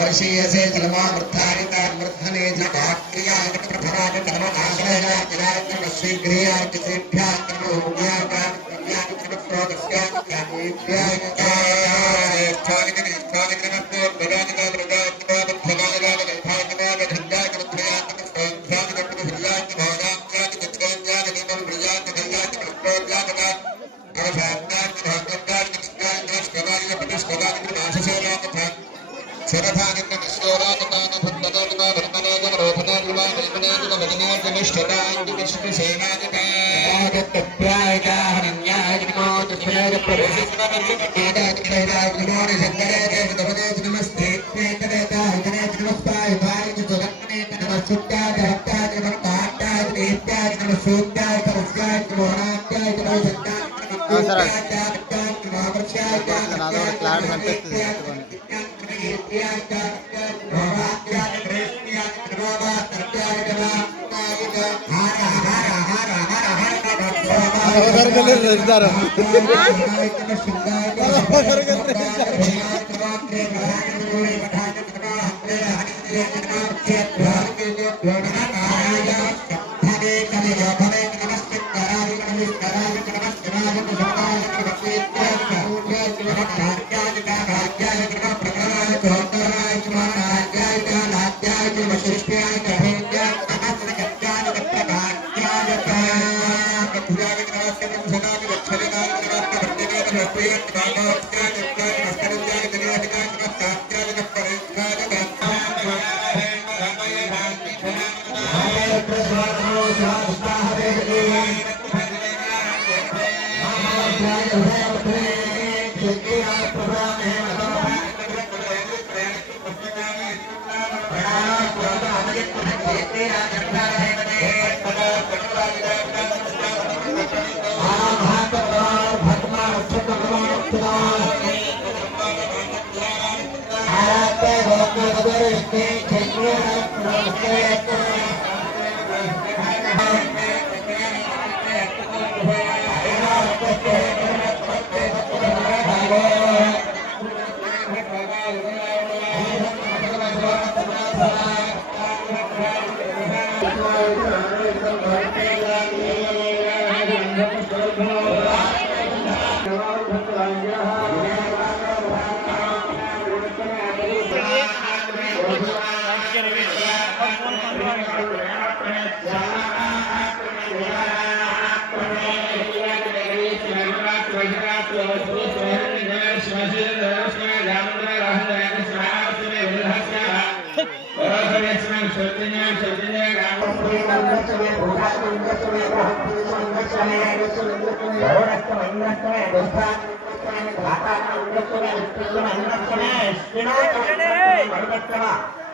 वर्षीयसे जलमामृद्धारितामृद्धने जपाक्रियाय प्रभराय कर्मकाशय शीघ्रियाय किसेभ्याः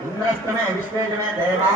इंद्रस्तमे विश्वेजमे देवा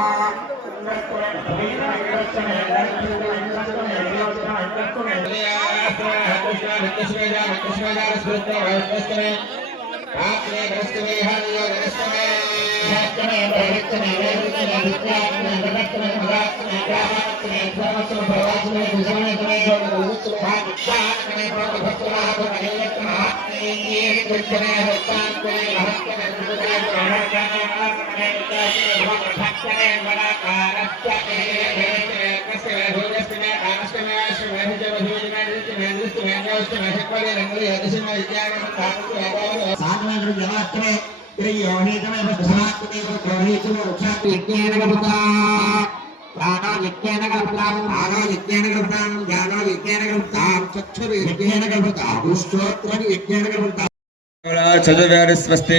చదువువారి స్వస్తి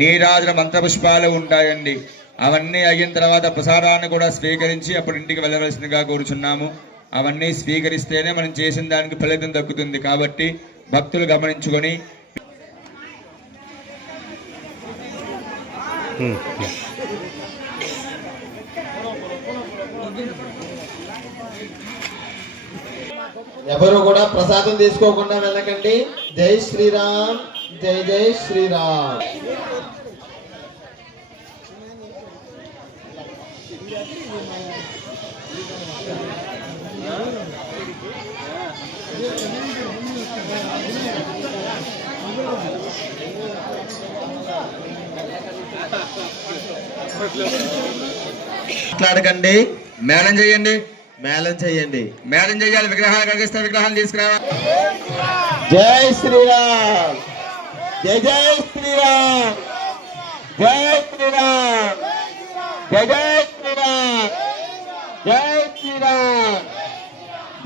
నీరాజన మంత్రపుష్పాలు ఉంటాయండి. అవన్నీ అయిన తర్వాత ప్రసాదాన్ని కూడా స్వీకరించి అప్పుడు ఇంటికి వెళ్ళవలసిందిగా కోరుచున్నాము. అవన్నీ స్వీకరిస్తేనే మనం చేసిన దానికి ఫలితం దక్కుతుంది. కాబట్టి భక్తులు గమనించుకొని ఎవరు కూడా ప్రసాదం తీసుకోకుండా వెళ్ళకండి. జై శ్రీరామ్, జై జై శ్రీరామ్. Thank you. మాట్లాడకండి, మేళం చేయండి. మేళం చేయండి. మేళం చేయాలి. విగ్రహాలు కలిగిస్తే విగ్రహాలు తీసుకురావాలి. జై శ్రీరామ్, జై జై శ్రీరామ్, జై శ్రీరామ్, జై జై శ్రీరామ్, జై శ్రీరామ్,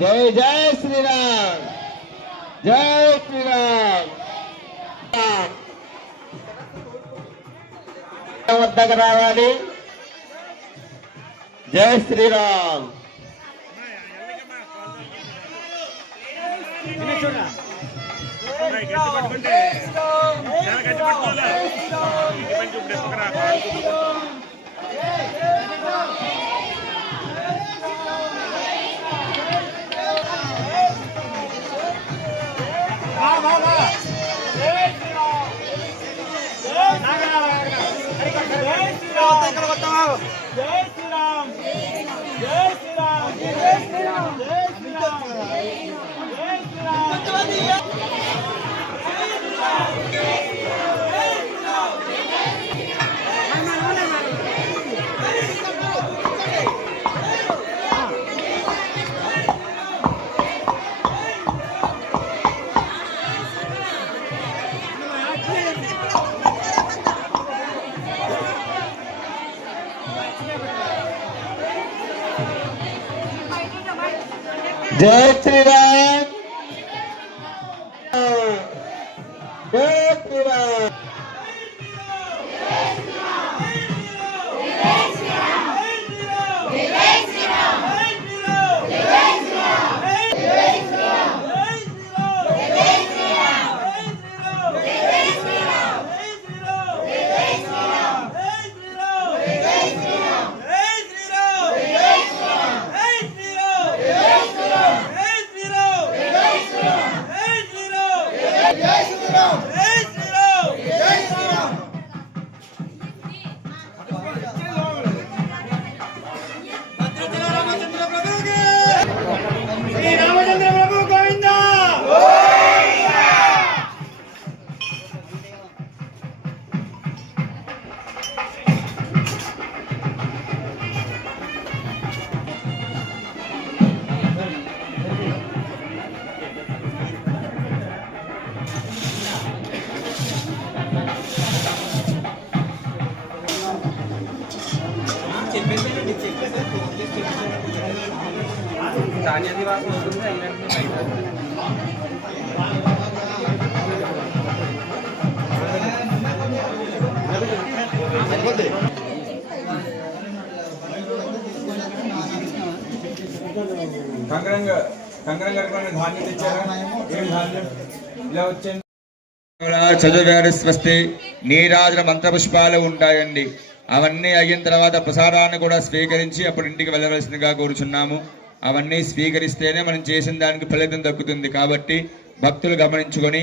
జై జై శ్రీరామ్, జై శ్రీరామ్. వద్దకు రావాలి. జై శ్రీరామ్. జై శ్రీరామ్, జై శ్రీరామ్. కంకణం కట్టుకుని ధాన్యం తెచ్చారా? ఏం ధాన్యం? ఇలా వచ్చేయండి. చదువువారి స్వస్తి నీరాజన మంత్రపుష్పాలు ఉంటాయండి. అవన్నీ అయిన తర్వాత ప్రసాదాన్ని కూడా స్వీకరించి అప్పుడు ఇంటికి వెళ్ళవలసిందిగా కోరుచున్నాము. అవన్నీ స్వీకరిస్తేనే మనం చేసిన దానికి ఫలితం దక్కుతుంది. కాబట్టి భక్తులు గమనించుకొని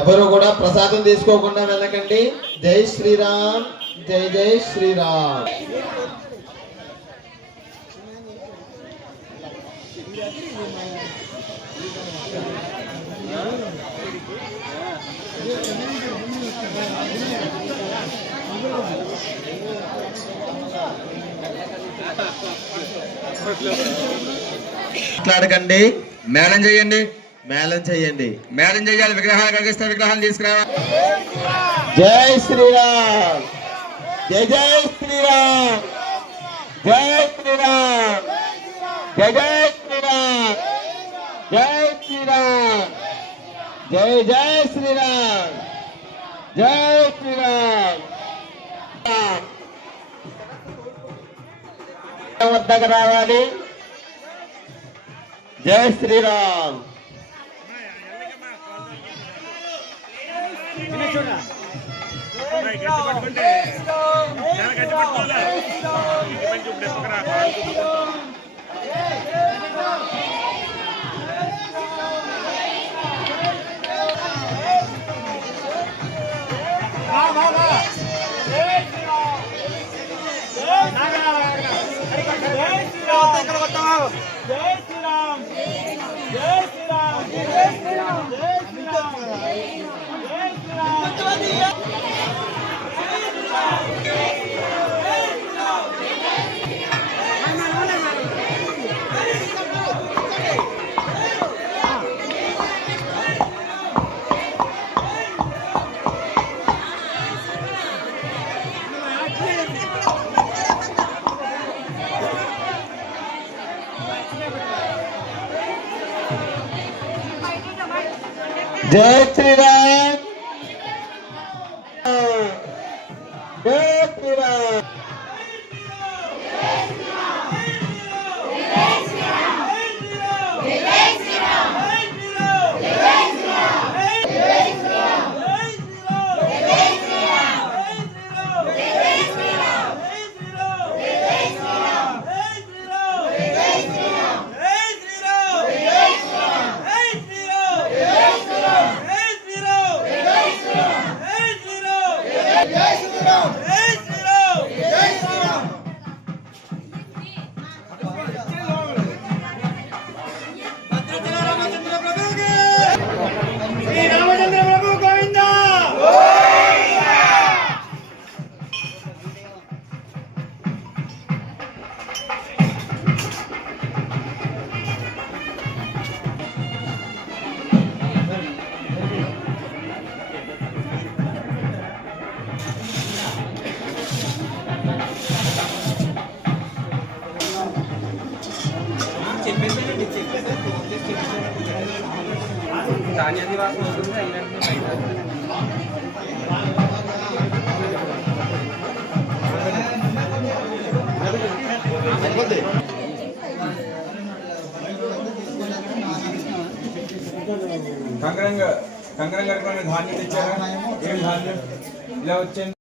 ఎవరు కూడా ప్రసాదం తీసుకోకుండా వెళ్ళకండి. జై శ్రీరామ్, జై జై శ్రీరామ్. మాట్లాడకండి, మేళం చేయండి. మేళం చేయండి. మేళం చేయాలి. విగ్రహాలు కలిగిస్తే విగ్రహాలు తీసుకురావాలి. జై శ్రీరామ్, జై జై శ్రీరామ్, జై శ్రీరామ్, జై జై శ్రీరామ్, జై శ్రీరామ్, జై జై శ్రీరామ్, జై శ్రీరామ్. వద్దకు రావాలి. జై శ్రీరామ్. జై శ్రీరామ్ జై శ్రీరామ్ శ్రీరామచంద్ర ప్రభు గోవింద కంకరంగా ధాన్యం ఇచ్చారా? ఏం ధాన్యం ఇలా వచ్చింది?